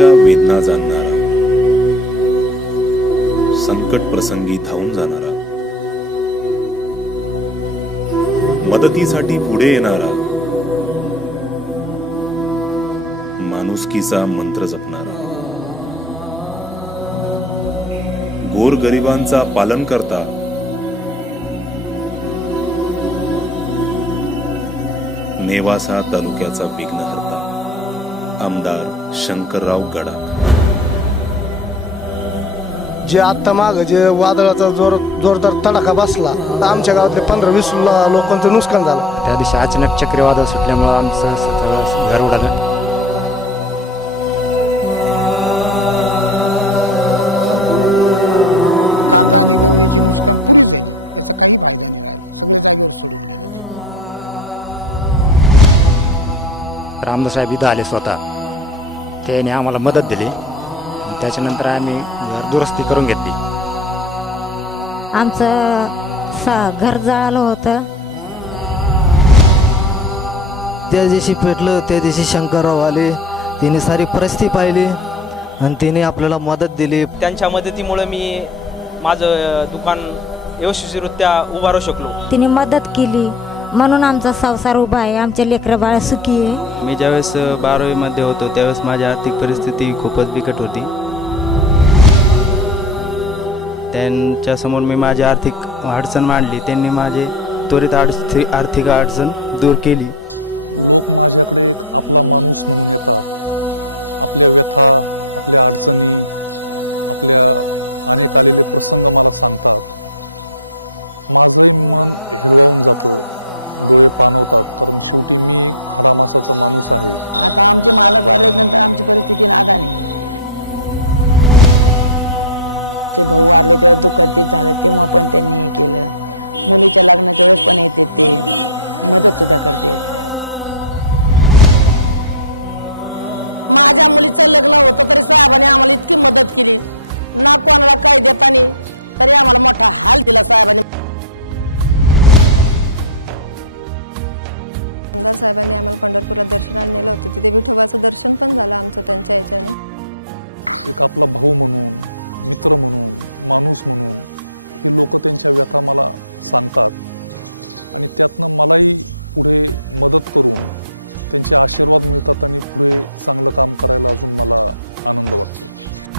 लोकांच्या वेदना जाणणारा, संकट प्रसंगी धावून जाणारा, मदतीसाठी पुढे येणारा, माणुसकीचा मंत्र जपणारा, गोरगरिबांचा पालन करता, नेवासा तालुक्याचा विघ्नहर्ता आमदार शंकरराव गडाख. जे आत्ता माग जे वादळाचा जोरदार तडाखा बसला, आमच्या गावातले 15-20 लोकांचं नुकसान झालं. त्या दिवशी अचानक चक्रीवादळ सुटल्यामुळे आमचं सगळं घर उडालं. आमदार साहेब इथं आले स्वतः, त्याने आम्हाला मदत दिली. त्याच्यानंतर आम्ही घर दुरुस्ती करून घेतली. आमचं घर जळालं होतं. त्या दिवशी पेटलं, त्या दिवशी शंकरराव आले, तिने सारी परिस्थिती पाहिली आणि तिने आपल्याला मदत दिली. त्यांच्या मदतीमुळे मी माझं दुकान यशस्वीरित्या उभारू शकलो. तिने मदत केली म्हणून आमचा संसार उभा आहे, आमचे लेकरं बाळ सुखी आहे. मी ज्यावेळेस 12वीमध्ये होतो त्यावेळेस माझी आर्थिक परिस्थिती खूपच बिकट होती. त्यांच्यासमोर मी माझी आर्थिक अडचण मांडली. त्यांनी माझे त्वरित आर्थिक अडचण दूर केली.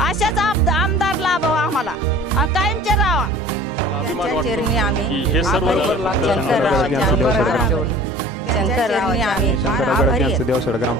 अशाच आमदार लाभावा आम्हाला, कायमचे राहा. शंकरराव